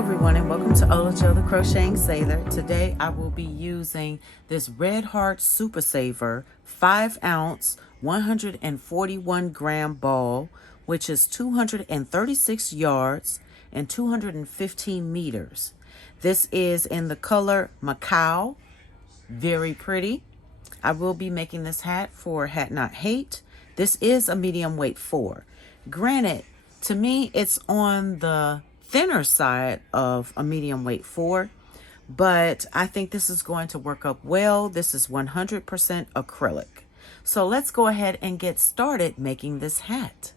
everyone, and welcome to Ola Joe the Crocheting Sailor. Today I will be using this Red Heart Super Saver 5-ounce 141 gram ball, which is 236 yards and 215 meters. This is in the color Macao. Very pretty. I will be making this hat for Hat Not Hate. This is a medium weight 4. Granted, to me it's on the thinner side of a medium weight 4, but I think this is going to work up well. This is 100% acrylic. So let's go ahead and get started making this hat.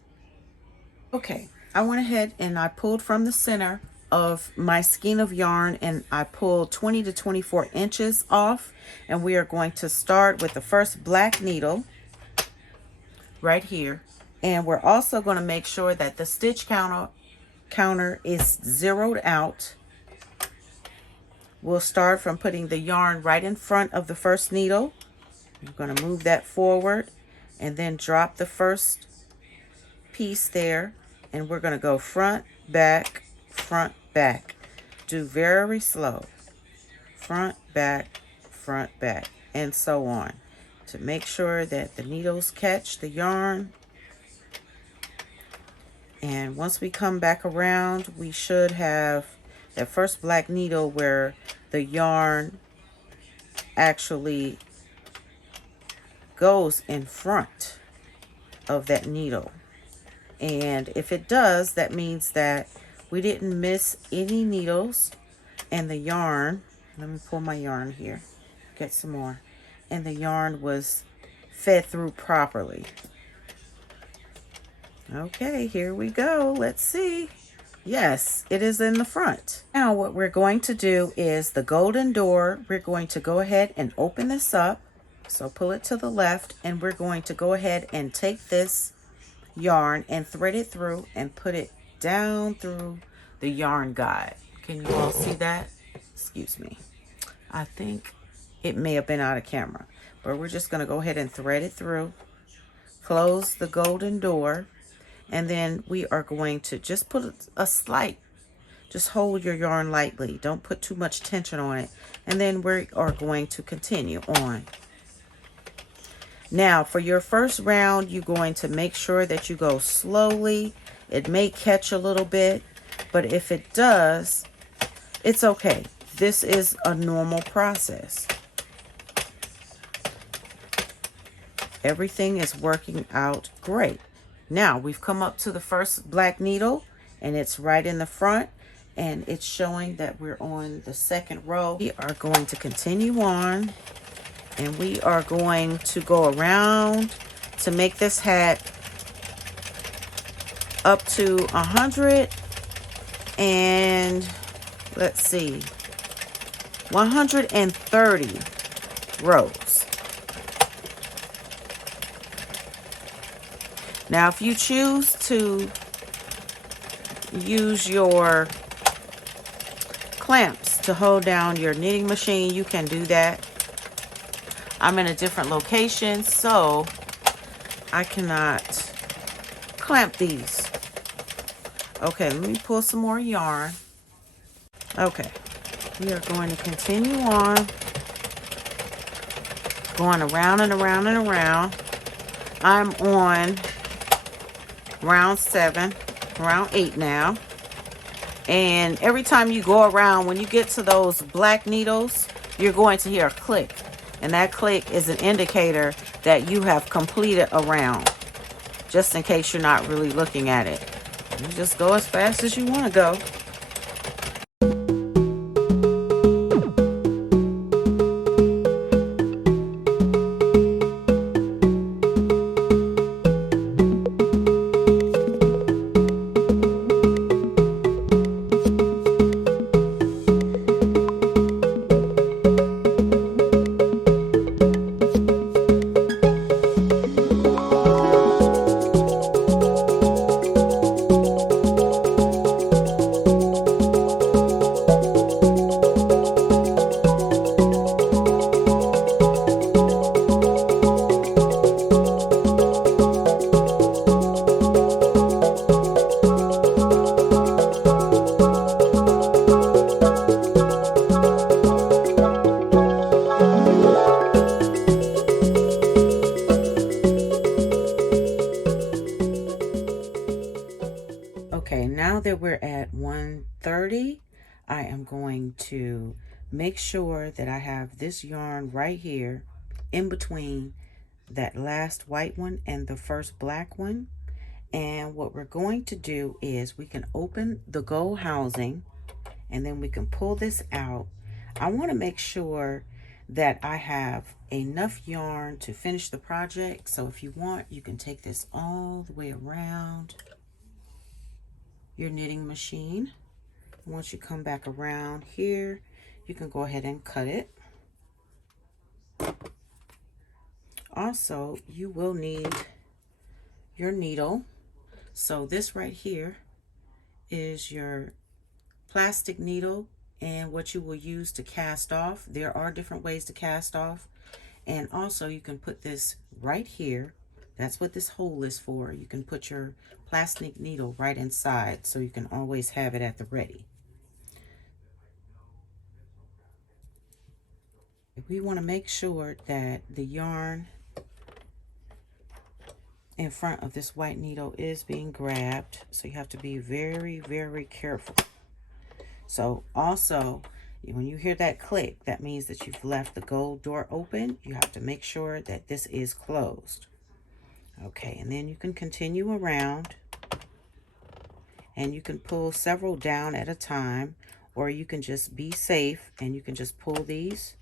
Okay, I went ahead and I pulled from the center of my skein of yarn and I pulled 20 to 24 inches off, and we are going to start with the first black needle right here. And we're also going to make sure that the stitch counter is zeroed out. We'll start from putting the yarn right in front of the first needle. I'm going to move that forward and then drop the first piece there, and we're going to go front, back, do very slow, front, back, and so on, to make sure that the needles catch the yarn. And once we come back around, we should have that first black needle where the yarn actually goes in front of that needle. And if it does, that means that we didn't miss any needles, and the yarn, let me pull my yarn here, get some more, and the yarn was fed through properly. Okay, here we go. Let's see. Yes, it is in the front. Now what we're going to do is the golden door. We're going to go ahead and open this up. So pull it to the left, and we're going to go ahead and take this yarn and thread it through and put it down through the yarn guide. Can you all see that? Excuse me. I think it may have been out of camera, but we're just going to go ahead and thread it through. Close the golden door. And then we are going to just put a slight, just hold your yarn lightly. Don't put too much tension on it. And then we are going to continue on. Now, for your first round, you're going to make sure that you go slowly. It may catch a little bit, but if it does, it's okay. This is a normal process. Everything is working out great. Now we've come up to the first black needle, and it's right in the front, and it's showing that we're on the second row. We are going to continue on, and we are going to go around to make this hat up to 100 and let's see, 130 rows. Now, if you choose to use your clamps to hold down your knitting machine, you can do that. I'm in a different location, so I cannot clamp these. Okay, let me pull some more yarn. Okay, we are going to continue on, going around and around and around. I'm on round 7, round 8 now, and every time you go around, when you get to those black needles, you're going to hear a click, and that click is an indicator that you have completed a round, just in case you're not really looking at it. You just go as fast as you want to go. that we're at 1:30, I am going to make sure that I have this yarn right here in between that last white one and the first black one. And what we're going to do is we can open the gold housing and then we can pull this out. I want to make sure that I have enough yarn to finish the project. So if you want, you can take this all the way around your knitting machine. Once you come back around here, you can go ahead and cut it. Also, you will need your needle. So this right here is your plastic needle and what you will use to cast off. There are different ways to cast off. And also you can put this right here. That's what this hole is for. You can put your plastic needle right inside so you can always have it at the ready. We want to make sure that the yarn in front of this white needle is being grabbed. So you have to be very, very careful. So also, when you hear that click, that means that you've left the gold door open. You have to make sure that this is closed. Okay, and then you can continue around and you can pull several down at a time, or you can just be safe and you can just pull these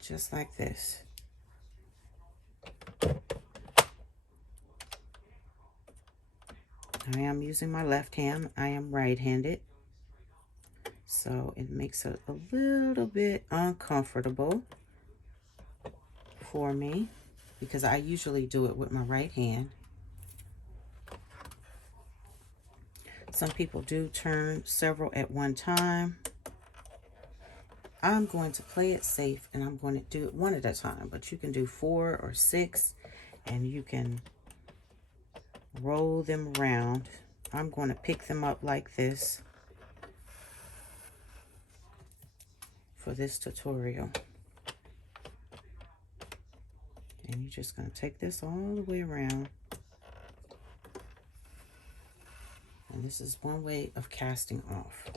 just like this. I am using my left hand. I am right-handed. So it makes it a little bit uncomfortable for me because I usually do it with my right hand. Some people do turn several at one time. I'm going to play it safe and I'm going to do it one at a time, but you can do 4 or 6 and you can roll them around. I'm going to pick them up like this for this tutorial. And you're just going to take this all the way around. And this is one way of casting off.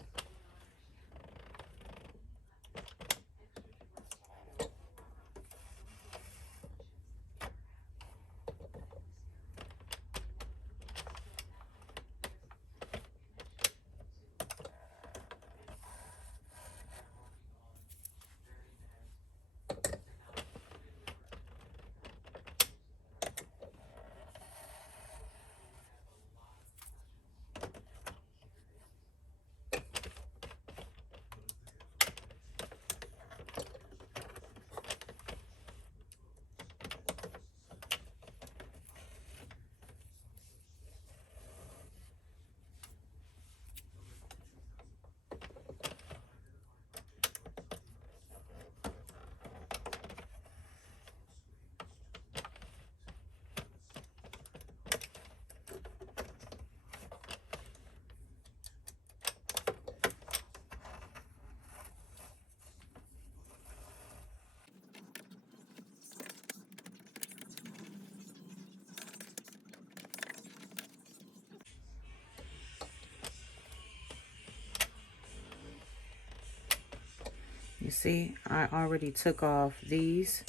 You see, I already took off these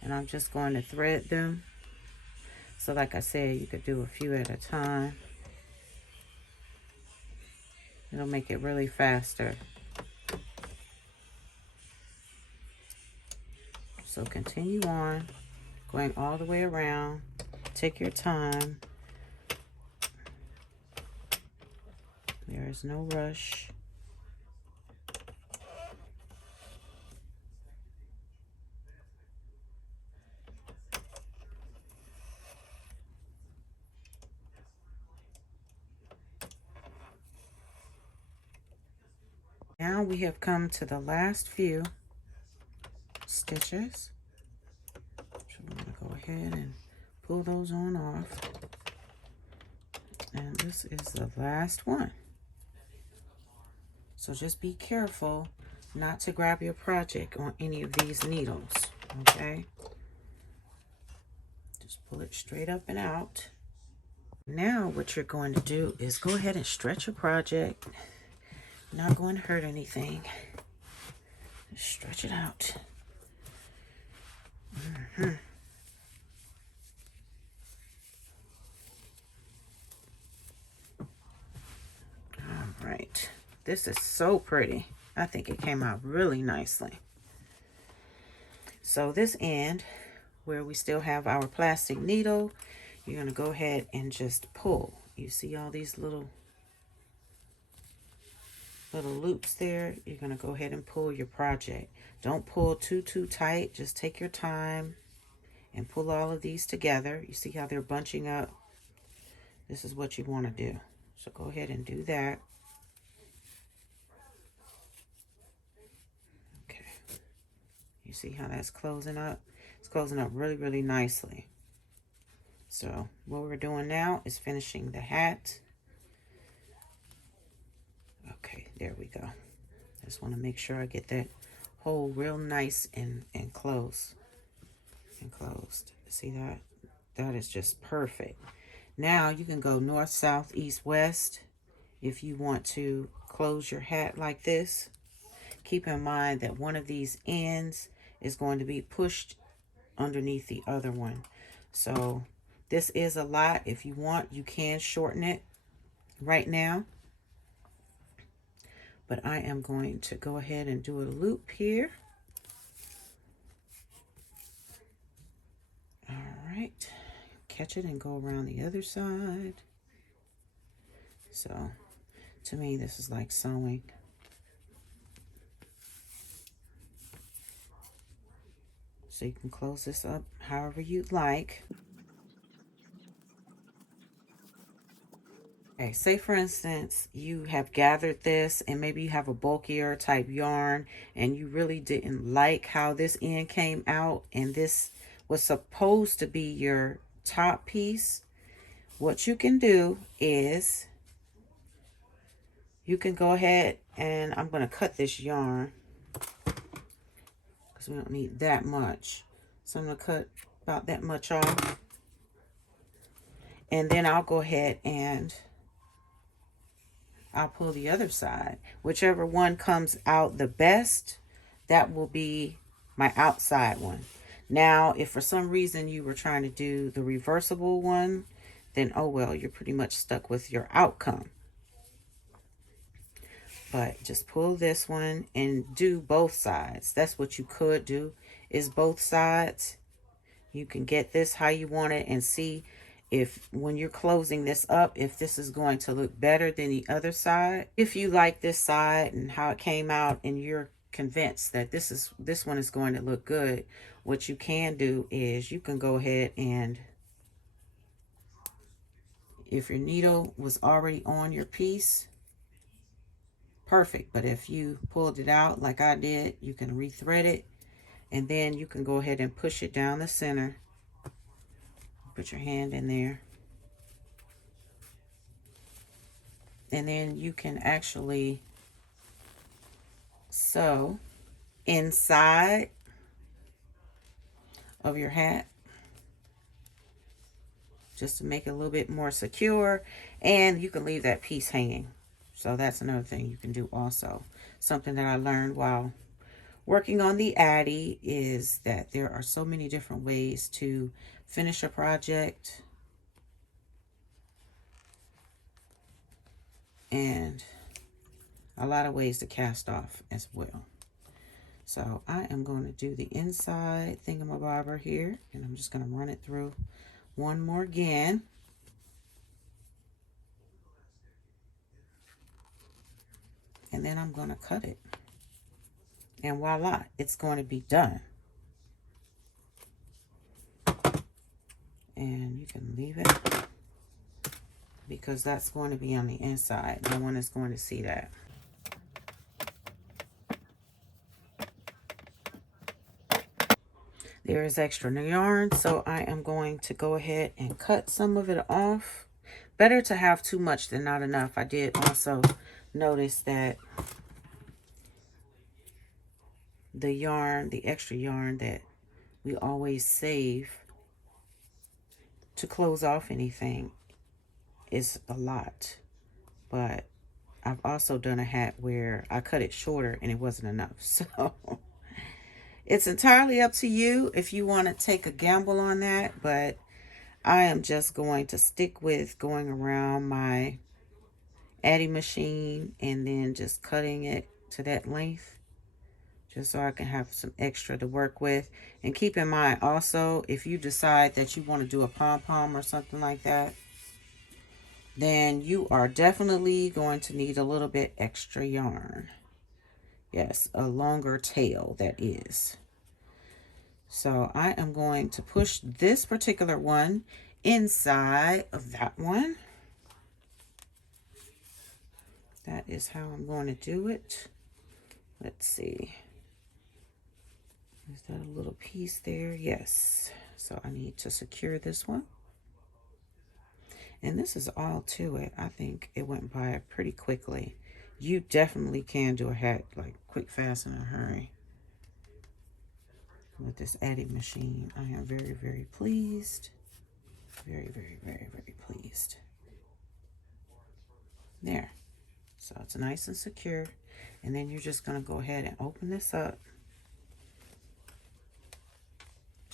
and I'm just going to thread them. So like I said, you could do a few at a time. It'll make it really faster. So continue on, going all the way around. Take your time. There is no rush. Now we have come to the last few stitches. So I'm going to go ahead and pull those on off. And this is the last one. So just be careful not to grab your project on any of these needles, okay? Just pull it straight up and out. Now what you're going to do is go ahead and stretch your project. Not going to hurt anything. Just stretch it out. All right. This is so pretty. I think it came out really nicely. So this end, where we still have our plastic needle, you're going to go ahead and just pull. You see all these little loops there? You're going to go ahead and pull your project. Don't pull too tight. Just take your time and pull all of these together. You see how they're bunching up? This is what you want to do. So go ahead and do that. Okay. You see how that's closing up? It's closing up really, really nicely. So what we're doing now is finishing the hat. Okay, there we go. Just want to make sure I get that hole real nice and close and closed. See that? That is just perfect. Now you can go north, south, east, west if you want to close your hat like this. Keep in mind that one of these ends is going to be pushed underneath the other one. So this is a lot. If you want, you can shorten it right now. But I am going to go ahead and do a loop here. All right. Catch it and go around the other side. So to me, this is like sewing. So you can close this up however you'd like. Okay, say for instance, you have gathered this and maybe you have a bulkier type yarn and you really didn't like how this end came out and this was supposed to be your top piece. What you can do is you can go ahead and I'm going to cut this yarn because we don't need that much. So I'm going to cut about that much off. And then I'll go ahead and I'll pull the other side. Whichever one comes out the best, that will be my outside one. Now, if for some reason you were trying to do the reversible one, then oh well, you're pretty much stuck with your outcome. But just pull this one and do both sides. That's what you could do, is both sides. You can get this how you want it and see if when you're closing this up, if this is going to look better than the other side. If you like this side and how it came out and you're convinced that this one is going to look good, what you can do is you can go ahead and, if your needle was already on your piece, perfect. But if you pulled it out like I did, you can rethread it and then you can go ahead and push it down the center. Put your hand in there. And then you can actually sew inside of your hat just to make it a little bit more secure. And you can leave that piece hanging. So that's another thing you can do also. Something that I learned while working on the Addi is that there are so many different ways to finish a project and a lot of ways to cast off as well. So I am going to do the inside thingamabobber here, and I'm just going to run it through one more again. And then I'm going to cut it. And voila, it's going to be done. And you can leave it because that's going to be on the inside. No one is going to see that. There is extra yarn, so I am going to go ahead and cut some of it off. Better to have too much than not enough. I did also notice that the yarn, the extra yarn that we always save to close off anything, is a lot. But I've also done a hat where I cut it shorter and it wasn't enough. So it's entirely up to you if you want to take a gamble on that. But I am just going to stick with going around my Addi machine and then just cutting it to that length, just so I can have some extra to work with. And keep in mind also, if you decide that you want to do a pom-pom or something like that, then you are definitely going to need a little bit extra yarn. Yes, a longer tail, that is. So I am going to push this particular one inside of that one. That is how I'm going to do it. Let's see. Is that a little piece there? Yes. So I need to secure this one. And this is all to it. I think it went by pretty quickly. You definitely can do a hat like quick, fast, in a hurry with this Addi machine. I am very, very pleased. Very, very, very, very pleased. There. So it's nice and secure. And then you're just going to go ahead and open this up.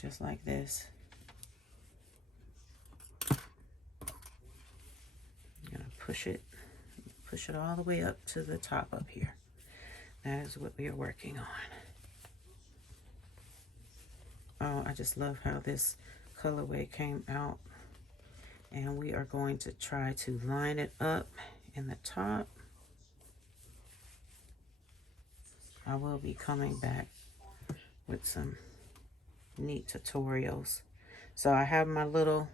Just like this. I'm going to push it all the way up to the top up here. That is what we are working on. Oh, I just love how this colorway came out. And we are going to try to line it up in the top. I will be coming back with some neat tutorials. So I have my little,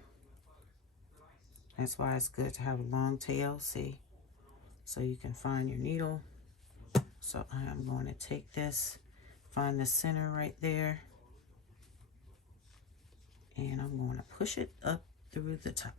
that's why it's good to have a long tail, see? So you can find your needle. So I am going to take this, find the center right there, and I'm going to push it up through the top.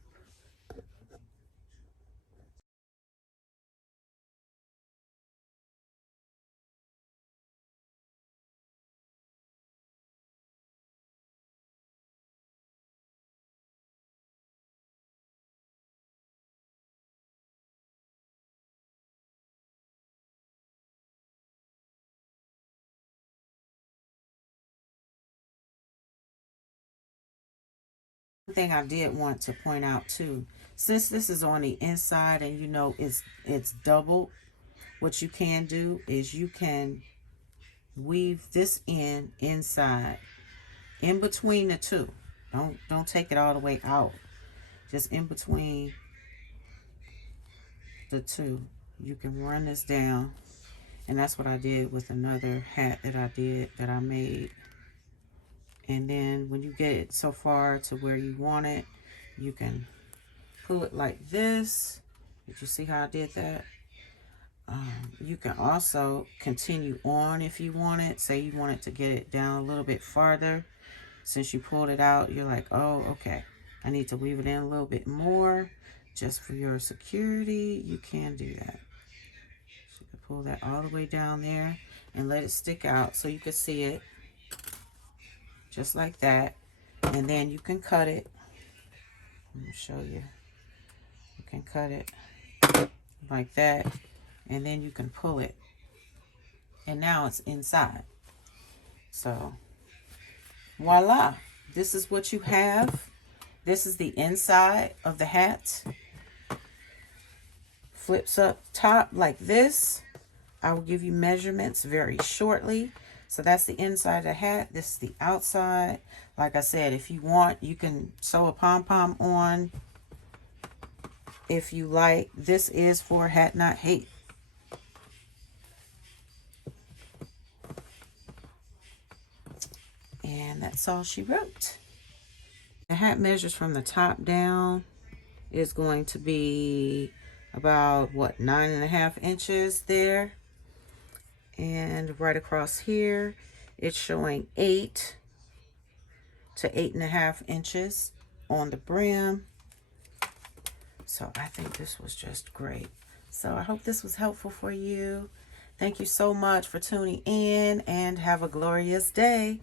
One thing I did want to point out too, since this is on the inside and you know it's doubled, what you can do is you can weave this inside, in between the two. Don't take it all the way out. Just in between the two. You can run this down. And that's what I did with another hat that I made. And then when you get it so far to where you want it, you can pull it like this. Did you see how I did that? You can also continue on if you want it. Say you want it to get it down a little bit farther. Since you pulled it out, you're like, oh, okay, I need to weave it in a little bit more just for your security. You can do that. So you can pull that all the way down there and let it stick out so you can see it. Just like that. And then you can cut it. Let me show you. You can cut it like that. And then you can pull it. And now it's inside. So, voila. This is what you have. This is the inside of the hat. Flips up top like this. I will give you measurements very shortly. So that's the inside of the hat. This is the outside. Like I said, if you want, you can sew a pom-pom on if you like. This is for hat not hate. And that's all she wrote. The hat measures from the top down is going to be about, what, 9.5 inches there. And right across here, it's showing 8 to 8.5 inches on the brim. So I think this was just great. So I hope this was helpful for you. Thank you so much for tuning in and have a glorious day.